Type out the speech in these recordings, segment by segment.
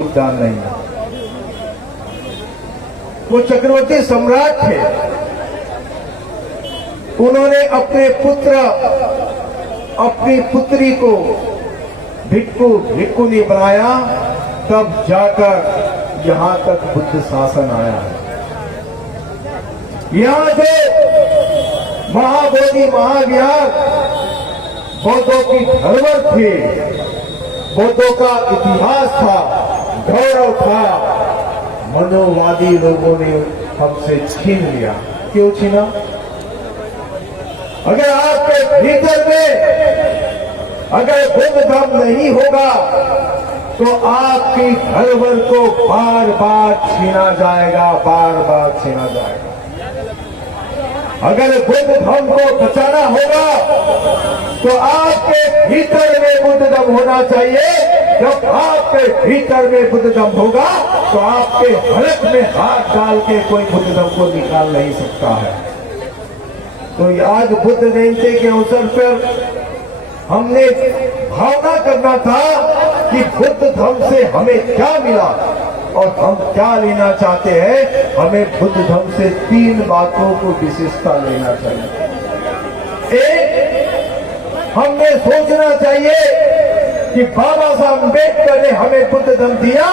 दान नहीं। वो चक्रवर्ती सम्राट थे। उन्होंने अपने पुत्र अपनी पुत्री को भिक्खुनी बनाया, तब जाकर यहां तक बुद्ध शासन आया है। यहां से महाबोधि महाविहार बौद्धों की धरोहर थी, बौद्धों का इतिहास था, गौरव था। मनोवादी लोगों ने हमसे छीन लिया। क्यों छीना? अगर आपके भीतर में अगर बुद्ध धर्म नहीं होगा तो आपकी धरोहर को बार बार छीना जाएगा, बार बार छीना जाएगा। अगर बुद्ध धर्म को बचाना होगा तो आपके भीतर में बुद्ध धर्म होना चाहिए। जब आपके भीतर में बुद्ध धर्म होगा तो आपके हलक में हाथ डाल के कोई बुद्ध धर्म को निकाल नहीं सकता है। तो आज बुद्ध जयंती के अवसर पर हमने भावना करना था कि बुद्ध धर्म से हमें क्या मिला और हम क्या लेना चाहते हैं। हमें बुद्ध धर्म से 3 बातों को विशेषता लेना चाहिए। एक, हमने सोचना चाहिए कि बाबा साहब अम्बेडकर ने हमें बुद्ध धर्म दिया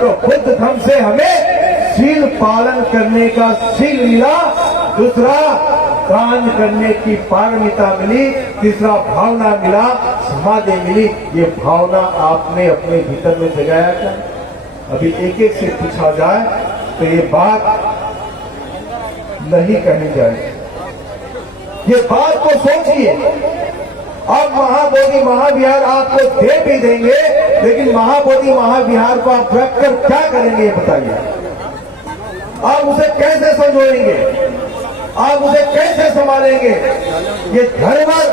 तो बुद्ध धर्म से हमें शील पालन करने का शील मिला। दूसरा, दान करने की पारमिता मिली। तीसरा, भावना मिला, समाधि मिली। ये भावना आपने अपने भीतर में जगाया क्या? अभी एक एक से पूछा जाए तो ये बात नहीं कही जाए। ये बात को सोचिए। अब महाबोधि महाविहार आपको दे भी देंगे, लेकिन महाबोधि महाविहार को आप रखकर क्या करेंगे ये बताइए। आप उसे कैसे संजोएंगे? आप उसे कैसे संभालेंगे? ये धरोहर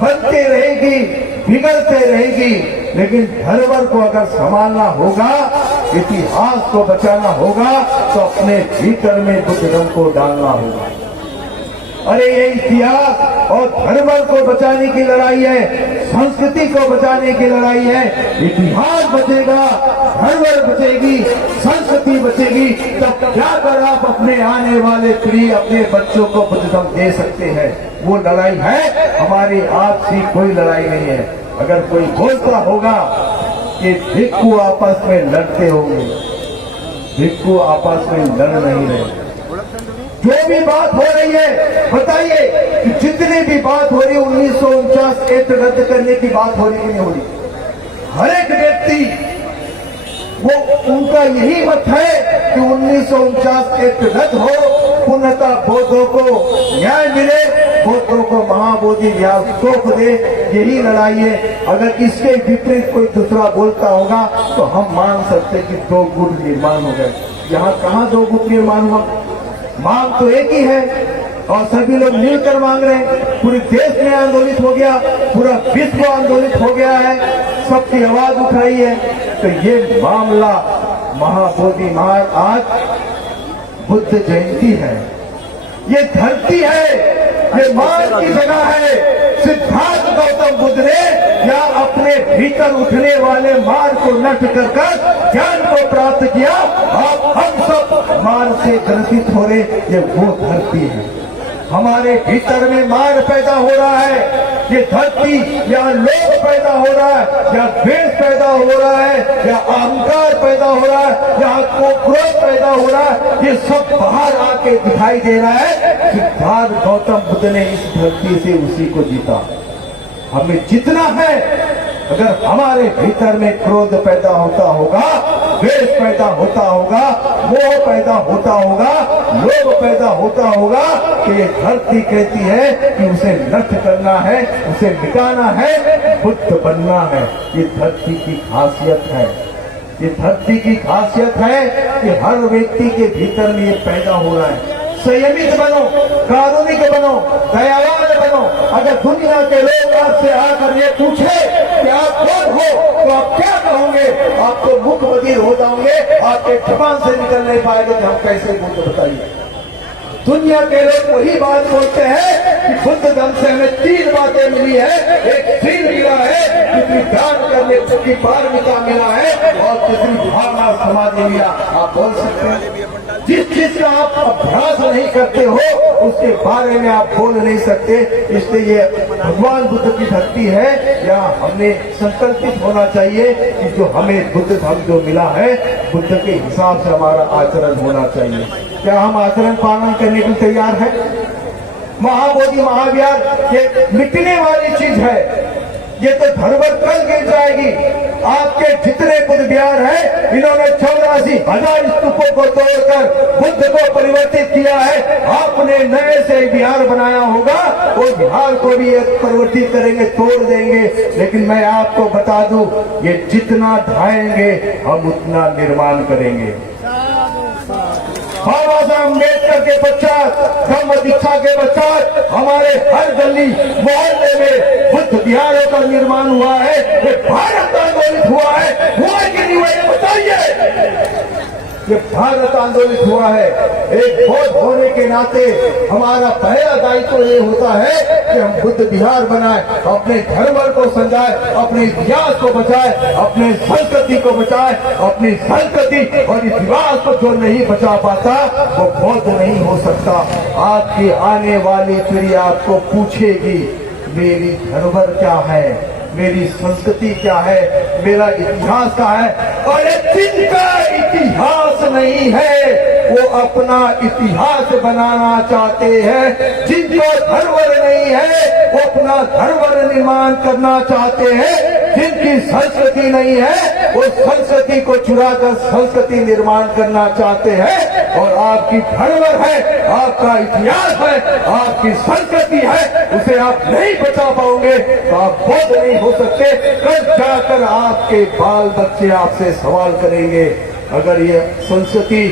बनती रहेगी, बिगड़ते रहेगी, लेकिन धरोहर को अगर संभालना होगा, इतिहास को बचाना होगा तो अपने भीतर में बुद्ध धर्म को डालना होगा। अरे ये इतिहास और धरोहर को बचाने की लड़ाई है, संस्कृति को बचाने की लड़ाई है। इतिहास बचेगा, धरोहर बचेगी, संस्कृति बचेगी, तब जाकर आप अपने आने वाले पीढ़ी, अपने बच्चों को बुद्ध धर्म दे सकते हैं। वो लड़ाई है, हमारी आपसी कोई लड़ाई नहीं है। अगर कोई बोलता होगा कि भिक्खु आपस में लड़ते होंगे, भिक्खु आपस में लड़ नहीं रहे। जो भी बात हो रही है, बताइए कि जितनी भी बात हो रही है 1949 एक्ट रद्द करने की बात हो रही है, नहीं हो रही? हर एक व्यक्ति वो उनका यही मत है कि 1949 एक्ट रद्द हो, पूर्णतः बौद्धों को न्याय मिले, बौद्धों को महाबोधि सौंप दे। यही लड़ाई है। अगर इसके विपरीत कोई दूसरा बोलता होगा तो हम मान सकते कि 2 गुट निर्माण हो गए। यहाँ कहाँ 2 गुट निर्माण हुआ? मांग तो एक ही है और सभी लोग मिलकर मांग रहे हैं। पूरे देश में आंदोलित हो गया, पूरा विश्व आंदोलित हो गया है, सबकी आवाज उठ रही है। तो ये मामला महाबोधि महाराज, आज बुद्ध जयंती है, ये धरती है, ये मान की जगह है। सिद्धार्थ गौतम बुद्ध ने या अपने भीतर उठने वाले मान को नष्ट कर ज्ञान को प्राप्त किया। आप हम सब मान से ग्रसित हो रहे, ये वो धरती है। हमारे भीतर में मान पैदा हो रहा है। ये धरती या लोभ पैदा हो रहा है, या द्वेष पैदा हो रहा है, या अहंकार पैदा हो रहा है, या क्रोध पैदा हो रहा है, ये सब बाहर आके दिखाई दे रहा है। सिद्धार्थ गौतम बुद्ध ने इस धरती से उसी को जीता। हमें जितना है, अगर हमारे भीतर में क्रोध पैदा होता होगा, द्वेष पैदा होता होगा, मोह पैदा होता होगा, लोभ पैदा होता होगा, तो ये धरती कहती है कि उसे नष्ट करना है, उसे मिटाना है, बुद्ध बनना है। ये धरती की खासियत है। ये धरती की खासियत है कि हर व्यक्ति के भीतर में ये पैदा हो रहा है। संयमित बनो, कानूनिक बनो, दयावान बनो। अगर दुनिया के लोग आपसे आकर ये पूछे कि आप कौन हो तो आप क्या कहोगे? आप तो मुख बधिर हो जाओगे, आपके जबान से निकल नहीं पाएगा कि हम कैसे बोलते, बताइए। दुनिया के लोग वही बात बोलते हैं कि बुद्ध धर्म से हमें 3 बातें मिली है। एक सील मिला है, दूसरी ध्यान करने की पारमिता मिला है, और तीसरी भावना समाधि मिला। आप बोल सकते हैं जिस चीज का आप अभ्यास नहीं करते हो उसके बारे में आप बोल नहीं सकते। इसलिए ये भगवान बुद्ध की धरती है, या हमने संकल्पित होना चाहिए कि जो हमें बुद्ध धर्म जो मिला है, बुद्ध के हिसाब से हमारा आचरण होना चाहिए। क्या हम आचरण पालन करने के लिए तैयार हैं? महाबोधि महाविहार ये मिटने वाली चीज है, ये तो धरोहर कल गिर जाएगी। आपके जितने बुद्ध विहार हैं, इन्होंने 84,000 स्तूपों को तोड़कर बुद्ध को परिवर्तित किया है। आपने नए से विहार बनाया होगा, वो विहार को भी परिवर्तित करेंगे, तोड़ देंगे। लेकिन मैं आपको बता दूं, ये जितना ढाएंगे हम उतना निर्माण करेंगे। बाबा साहब अम्बेडकर के पश्चात, धम्म दीक्षा के पश्चात हमारे हर गली मोहल्ले में बुद्ध विहारों का निर्माण हुआ है। ये भारत आंदोलित हुआ है, हुआ कि नहीं हुआ ये बताइए। ये भारत आंदोलित हुआ है। एक बौद्ध होने के नाते हमारा पहला दायित्व ये होता है कि हम बुद्ध विहार बनाए, अपने धर्म को संजाए, अपने इतिहास को बचाए, अपने संस्कृति को बचाए। अपनी संस्कृति और इतिहास को जो नहीं बचा पाता वो बौद्ध नहीं हो सकता। आपकी आने वाली पीढ़ी आपको पूछेगी मेरी धरोहर क्या है, मेरी संस्कृति क्या है, मेरा इतिहास क्या है। और जिनका इतिहास नहीं है वो अपना इतिहास बनाना चाहते हैं। जिनको धरोहर नहीं है वो अपना धरोहर निर्माण करना चाहते हैं। जिनकी संस्कृति नहीं है वो संस्कृति को चुराकर संस्कृति निर्माण करना चाहते हैं। और आपकी धरोहर है, आपका इतिहास है, आपकी संस्कृति है, उसे आप नहीं बचा पाओगे तो आप बौद्ध नहीं हो सकते। कल जाकर आपके बाल बच्चे आपसे सवाल करेंगे। अगर ये संस्कृति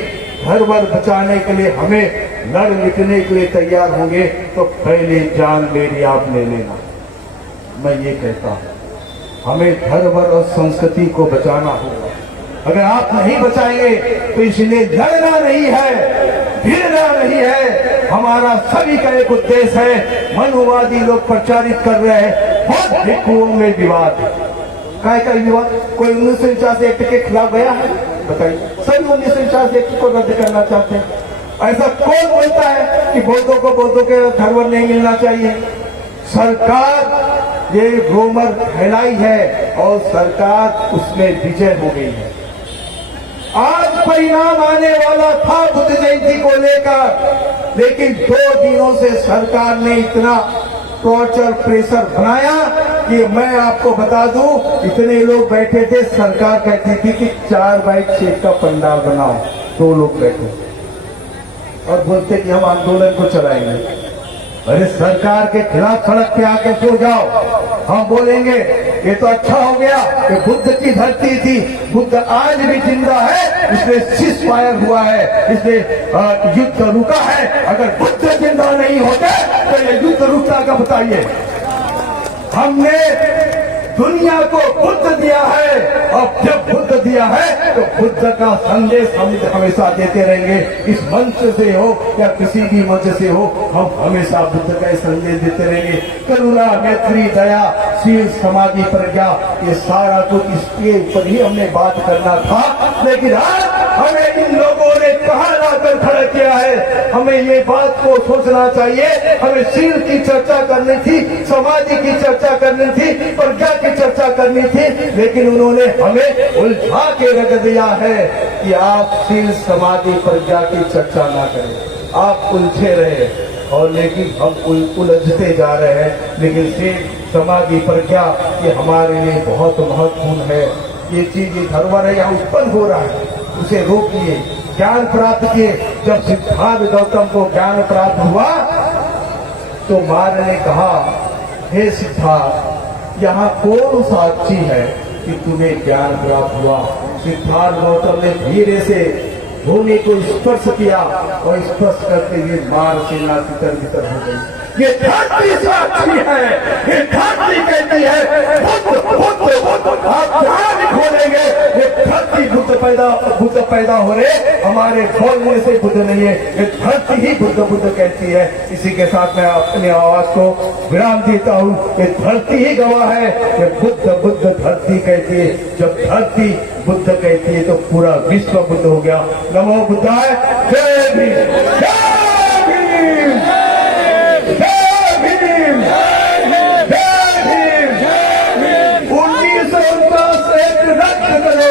धरोहर बचाने के लिए हमें लड़ मिटने के लिए तैयार होंगे तो पहले जान मेरी आप ले लेना। मैं ये कहता हूं हमें धरोहर और संस्कृति को बचाना होगा। अगर आप नहीं बचाएंगे तो इसलिए लड़ना नहीं है, भिड़ना नहीं है। हमारा सभी का एक उद्देश्य है। मनुवादी लोग प्रचारित कर रहे हैं बहुत भिक्षुओं में विवाद। काय का विवाद? कोई 1949 एक्ट के खिलाफ गया है? बताइए। सभी 1949 एक्ट को रद्द करना चाहते हैं। ऐसा कौन बोलता है कि बौद्धों को बौद्धों के धरोहर नहीं मिलना चाहिए? सरकार ये रोमर फैलाई है और सरकार उसमें विजय हो गई है। आज परिणाम आने वाला था बुद्ध जयंती को लेकर, लेकिन 2 दिनों से सरकार ने इतना टॉर्चर प्रेशर बनाया कि मैं आपको बता दूं, इतने लोग बैठे थे, सरकार कहती थी कि 4x6 का पंडाल बनाओ। 2 लोग बैठे और बोलते कि हम आंदोलन को चलाएंगे। अरे सरकार के खिलाफ सड़क पे आके सो जाओ, हम बोलेंगे ये तो अच्छा हो गया कि बुद्ध की धरती थी, बुद्ध आज भी जिंदा है, इसलिए सीज फायर हुआ है, इसलिए युद्ध रुका है। अगर बुद्ध जिंदा नहीं होते तो ये युद्ध रुकता का बताइए। हमने दुनिया को बुद्ध दिया है, और जब बुद्ध दिया है तो बुद्ध का संदेश हम हमेशा देते रहेंगे। इस मंच से हो या किसी भी मंच से हो, हम हमेशा बुद्ध का संदेश देते रहेंगे। करुणा, मैत्री, दया, शील, समाधि, प्रज्ञा, ये सारा कुछ इसके ऊपर ही हमने बात करना था। लेकिन आज हमें इन लोगों ने कहां लाकर खड़ा किया है। हमें ये बात को सोचना चाहिए। हमें शील की चर्चा करनी थी, समाधि की चर्चा करनी थी, प्रज्ञा की चर्चा करनी थी, लेकिन उन्होंने हमें उलझा के रख दिया है कि आप शील, समाधि, प्रज्ञा की चर्चा ना करें। आप उलझे रहे और लेकिन हम उलझते जा रहे हैं। लेकिन शील, समाधि, प्रज्ञा ये हमारे लिए बहुत महत्वपूर्ण है। ये चीज ये धरोहर है, यहाँ उत्पन्न हो रहा है, उसे रोकिए। ज्ञान प्राप्त किए। जब सिद्धार्थ गौतम को ज्ञान प्राप्त हुआ तो मार ने कहा, हे सिद्धार्थ, यहाँ कौन साक्षी है कि तुम्हें ज्ञान प्राप्त हुआ? सिद्धार्थ गौतम ने धीरे से भूमि को स्पर्श किया और स्पर्श करते हुए मार सेना तितर बितर हो गई। ये धरती साक्षी है, ये धरती कहती है बुद्ध बुद्ध बुद्ध। आप जहां भी खोलेंगे ये धरती बुद्ध पैदा हो रहे, हमारे बोलने से बुद्ध नहीं है, ये धरती ही बुद्ध बुद्ध कहती है। इसी के साथ मैं अपनी आवाज को विराम देता हूँ। ये धरती ही गवाह है कि बुद्ध बुद्ध धरती कहती है। जब धरती बुद्ध कहती है तो पूरा विश्व बुद्ध हो गया। नमो बुद्धाय। जय भीम, जय भीम, जय भीम, जय भीम। 1949 एक रद्द करो।